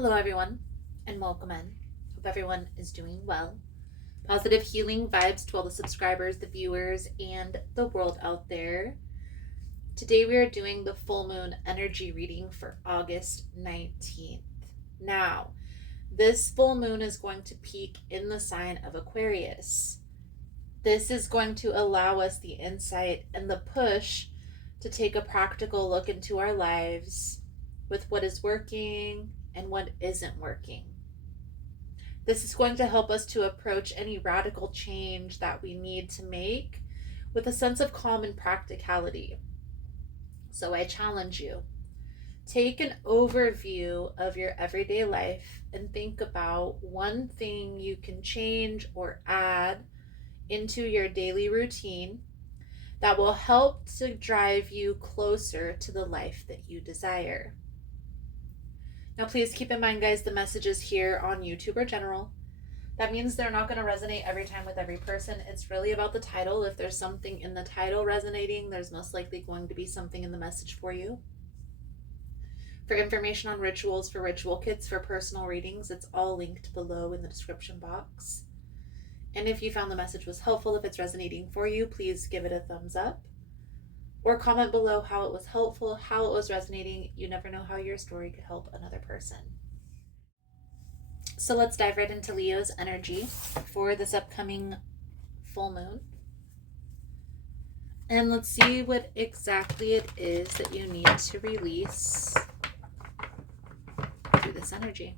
Hello, everyone, and welcome in. Hope everyone is doing well. Positive healing vibes to all the subscribers, the viewers, and the world out there. Today, we are doing the full moon energy reading for August 19th. Now, this full moon is going to peak in the sign of Aquarius. This is going to allow us the insight and the push to take a practical look into our lives with what is working and what isn't working. This is going to help us to approach any radical change that we need to make with a sense of calm and practicality. So I challenge you, take an overview of your everyday life and think about one thing you can change or add into your daily routine that will help to drive you closer to the life that you desire. Now, please keep in mind, guys, the messages here on YouTube are general. That means they're not going to resonate every time with every person. It's really about the title. If there's something in the title resonating, there's most likely going to be something in the message for you. For information on rituals for ritual kits for personal readings, it's all linked below in the description box. And if you found the message was helpful, if it's resonating for you, please give it a thumbs up. Or comment below how it was helpful, how it was resonating. You never know how your story could help another person. So let's dive right into Leo's energy for this upcoming full moon. And let's see what exactly it is that you need to release through this energy.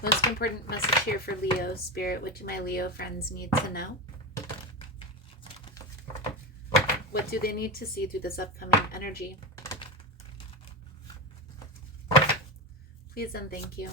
Most important message here for Leo Spirit. What do my Leo friends need to know? What do they need to see through this upcoming energy? Please and thank you.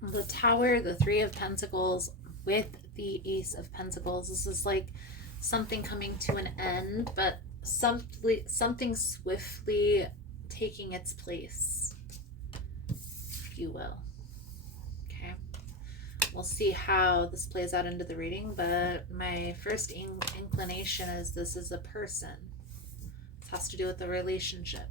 The Tower, the Three of Pentacles with the Ace of Pentacles. This is like something coming to an end, but something swiftly taking its place, if you will. Okay. We'll see how this plays out into the reading, but my first inclination is this is a person. This has to do with the relationship.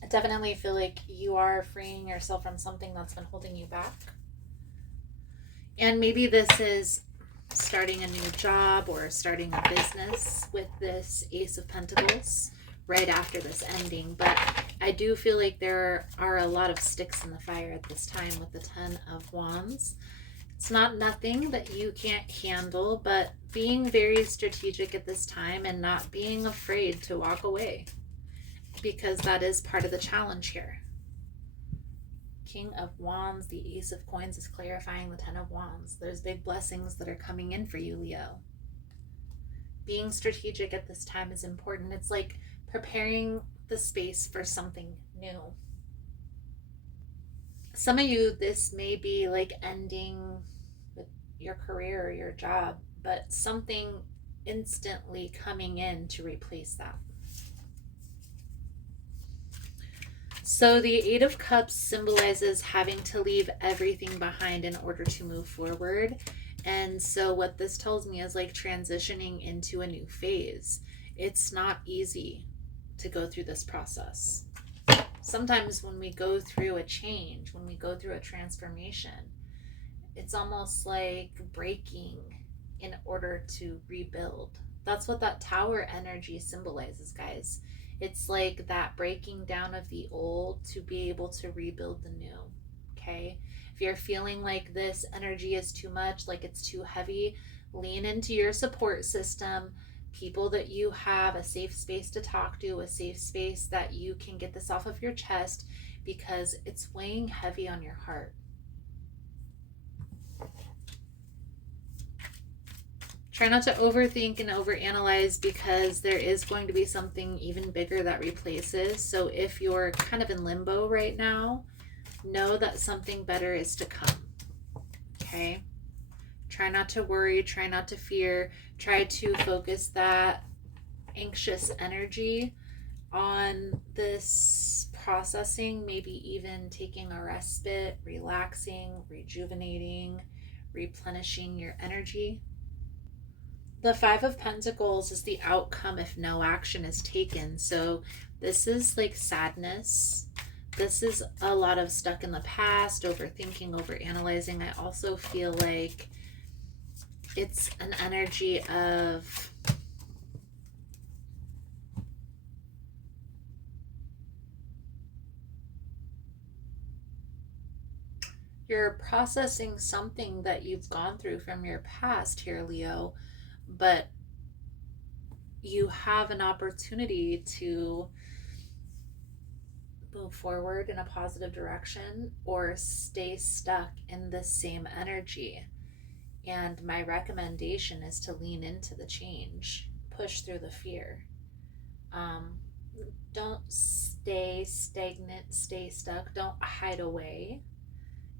I definitely feel like you are freeing yourself from something that's been holding you back. And maybe this is starting a new job or starting a business with this Ace of Pentacles right after this ending. But I do feel like there are a lot of sticks in the fire at this time with the Ten of Wands. It's not nothing that you can't handle, but being very strategic at this time and not being afraid to walk away, because that is part of the challenge here. King of Wands, the Ace of Coins is clarifying the Ten of Wands. There's big blessings that are coming in for you, Leo. Being strategic at this time is important. It's like preparing the space for something new. Some of you, this may be like ending with your career or your job, but something instantly coming in to replace that. So the Eight of Cups symbolizes having to leave everything behind in order to move forward. And so what this tells me is like transitioning into a new phase. It's not easy to go through this process. Sometimes when we go through a change, when we go through a transformation, it's almost like breaking in order to rebuild. That's what that Tower energy symbolizes, guys. It's like that breaking down of the old to be able to rebuild the new, okay? If you're feeling like this energy is too much, like it's too heavy, lean into your support system, people that you have, a safe space to talk to, a safe space that you can get this off of your chest, because it's weighing heavy on your heart. Try not to overthink and overanalyze, because there is going to be something even bigger that replaces. So if you're kind of in limbo right now, know that something better is to come. Okay? Try not to worry, try not to fear, try to focus that anxious energy on this processing, maybe even taking a respite, relaxing, rejuvenating, replenishing your energy. The Five of Pentacles is the outcome if no action is taken. So this is like sadness. This is a lot of stuck in the past, overthinking, overanalyzing. I also feel like it's an energy of you're processing something that you've gone through from your past here, Leo, but you have an opportunity to move forward in a positive direction or stay stuck in the same energy. And my recommendation is to lean into the change, push through the fear. Don't stay stagnant, stay stuck, don't hide away,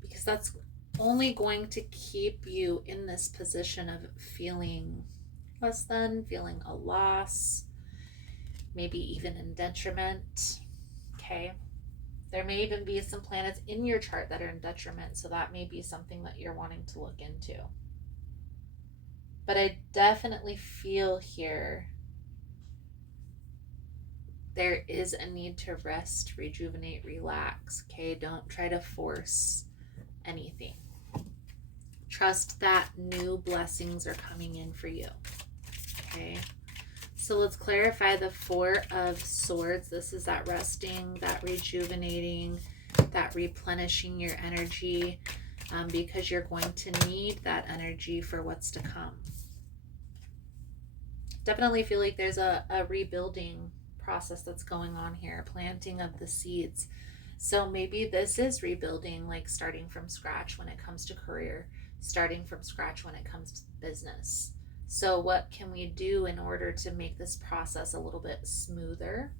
because that's only going to keep you in this position of feeling less than, feeling a loss, maybe even in detriment. Okay? There may even be some planets in your chart that are in detriment, so that may be something that you're wanting to look into. But I definitely feel here there is a need to rest, rejuvenate, relax. Okay? Don't try to force anything. Trust that new blessings are coming in for you. Okay? So let's clarify the Four of Swords. This is that resting, that rejuvenating, that replenishing your energy, because you're going to need that energy for what's to come. Definitely feel like there's a rebuilding process that's going on here, planting of the seeds. So maybe this is rebuilding, like starting from scratch when it comes to career, starting from scratch when it comes to business. So what can we do in order to make this process a little bit smoother?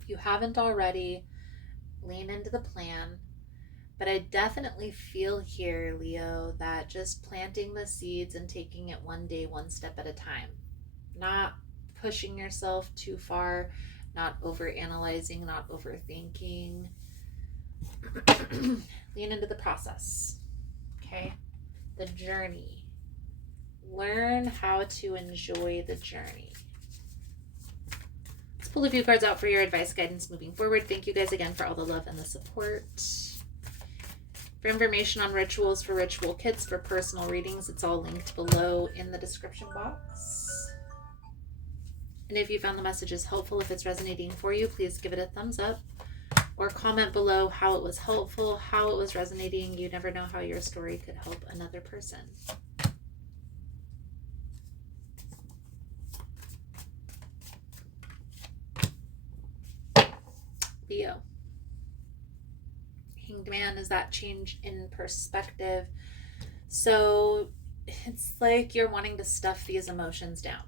If you haven't already, lean into the plan. But I definitely feel here, Leo, that just planting the seeds and taking it one day, one step at a time. Not pushing yourself too far, not overanalyzing, not overthinking. Lean into the process, okay? The journey. Learn how to enjoy the journey. Let's pull a few cards out for your advice, guidance moving forward. Thank you guys again for all the love and the support. For information on rituals for ritual kits, for personal readings, it's all linked below in the description box. And if you found the messages helpful, if it's resonating for you, please give it a thumbs up or comment below how it was helpful, how it was resonating. You never know how your story could help another person. Leo. Hanged Man is that change in perspective. So it's like you're wanting to stuff these emotions down.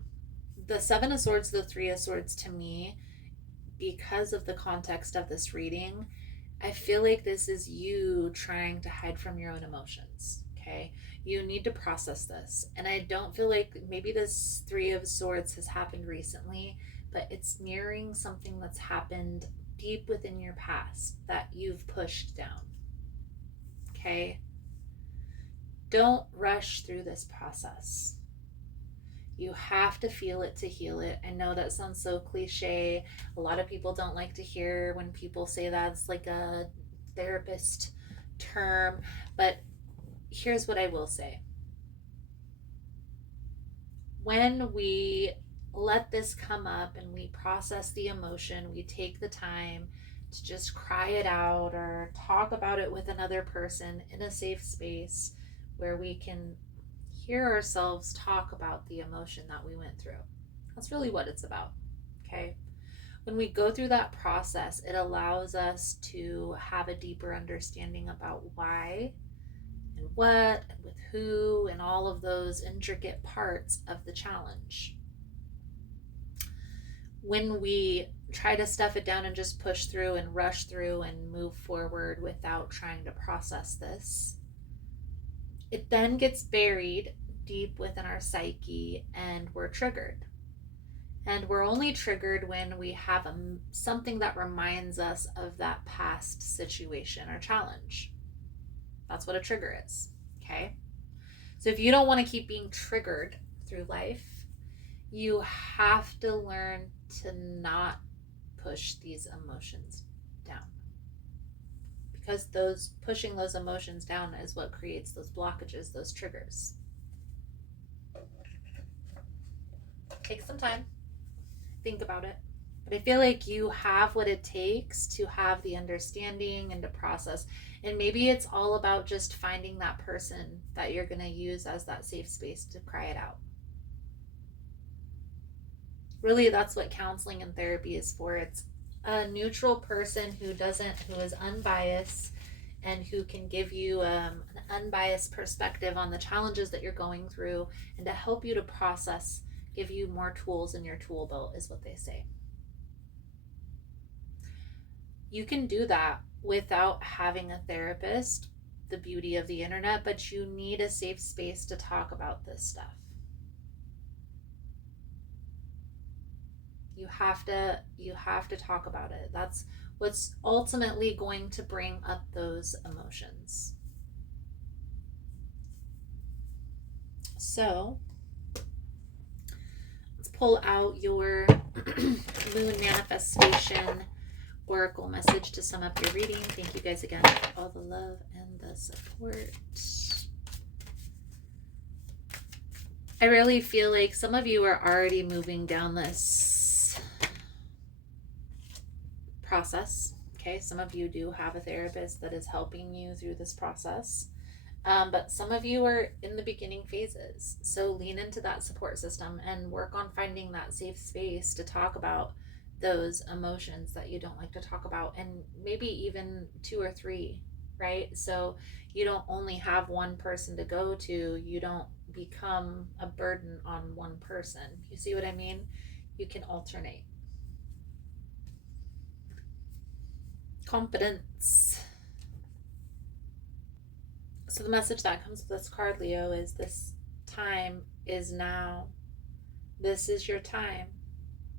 The Seven of Swords, the Three of Swords, to me, because of the context of this reading, I feel like this is you trying to hide from your own emotions. Okay? You need to process this. And I don't feel like maybe this Three of Swords has happened recently, but it's mirroring something that's happened deep within your past that you've pushed down. Okay? Don't rush through this process. You have to feel it to heal it. I know that sounds so cliche. A lot of people don't like to hear when people say that. It's like a therapist term. But here's what I will say. When we let this come up and we process the emotion, we take the time to just cry it out or talk about it with another person in a safe space where we can hear ourselves talk about the emotion that we went through. That's really what it's about, okay? When we go through that process, it allows us to have a deeper understanding about why and what and with who and all of those intricate parts of the challenge. When we try to stuff it down and just push through and rush through and move forward without trying to process this, it then gets buried deep within our psyche and we're triggered. And we're only triggered when we have something that reminds us of that past situation or challenge. That's what a trigger is, okay? So if you don't want to keep being triggered through life, you have to learn to not push these emotions down. Because pushing those emotions down is what creates those blockages, those triggers. Take some time. Think about it. But I feel like you have what it takes to have the understanding and to process. And maybe it's all about just finding that person that you're going to use as that safe space to cry it out. Really, that's what counseling and therapy is for. It's a neutral person who is unbiased and who can give you an unbiased perspective on the challenges that you're going through and to help you to process, give you more tools in your tool belt, is what they say. You can do that without having a therapist, the beauty of the internet, but you need a safe space to talk about this stuff. You have to talk about it. That's what's ultimately going to bring up those emotions. So let's pull out your moon manifestation oracle message to sum up your reading. Thank you guys again for all the love and the support. I really feel like some of you are already moving down this process. Okay, some of you do have a therapist that is helping you through this process. But some of you are in the beginning phases. So lean into that support system and work on finding that safe space to talk about those emotions that you don't like to talk about, and maybe even 2 or 3, right? So you don't only have one person to go to. You don't become a burden on one person. You see what I mean? You can alternate. Confidence. So the message that comes with this card, Leo, is this time is now. This is your time.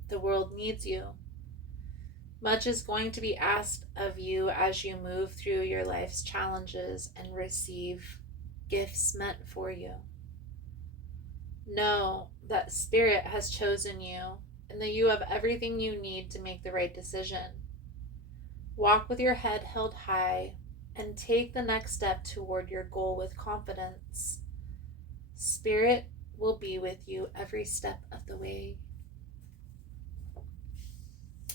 The world needs you. Much is going to be asked of you as you move through your life's challenges and receive gifts meant for you. Know that Spirit has chosen you and that you have everything you need to make the right decision. Walk with your head held high and take the next step toward your goal with confidence. Spirit will be with you every step of the way.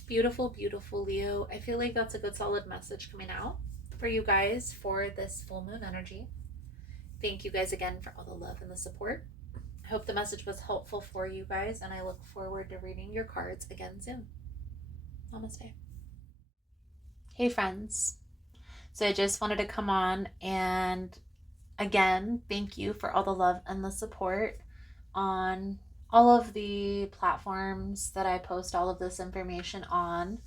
Beautiful, beautiful, Leo. I feel like that's a good solid message coming out for you guys for this full moon energy. Thank you guys again for all the love and the support. I hope the message was helpful for you guys, and I look forward to reading your cards again soon. Namaste. Hey friends. So I just wanted to come on and again, thank you for all the love and the support on all of the platforms that I post all of this information on.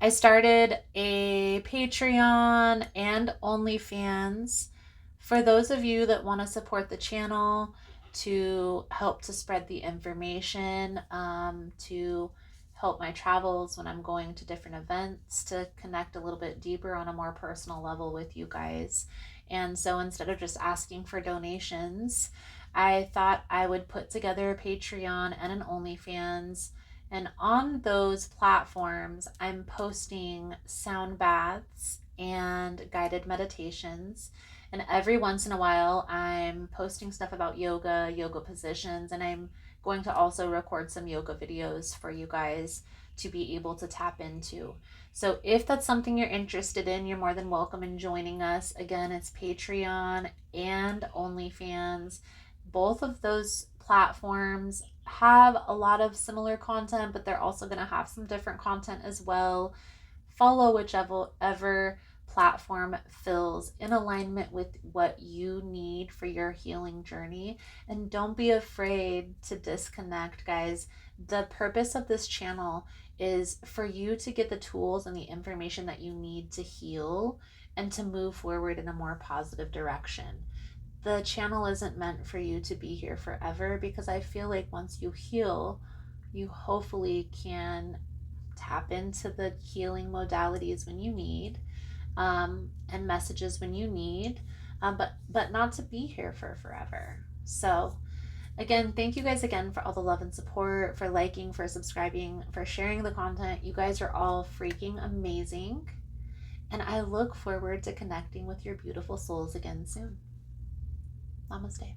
I started a Patreon and OnlyFans for those of you that want to support the channel, to help to spread the information, to help my travels when I'm going to different events, to connect a little bit deeper on a more personal level with you guys. And so instead of just asking for donations, I thought I would put together a Patreon and an OnlyFans. And on those platforms, I'm posting sound baths and guided meditations. And every once in a while, I'm posting stuff about yoga, yoga positions, and I'm going to also record some yoga videos for you guys to be able to tap into. So if that's something you're interested in, you're more than welcome in joining us. Again, it's Patreon and OnlyFans. Both of those platforms have a lot of similar content, but they're also going to have some different content as well. Follow whichever platform feels in alignment with what you need for your healing journey. And don't be afraid to disconnect, guys. The purpose of this channel is for you to get the tools and the information that you need to heal and to move forward in a more positive direction. The channel isn't meant for you to be here forever, because I feel like once you heal, you hopefully can tap into the healing modalities when you need, and messages when you need, but not to be here for forever. So again, thank you guys again for all the love and support, for liking, for subscribing, for sharing the content. You guys are all freaking amazing, and I look forward to connecting with your beautiful souls again soon. Namaste.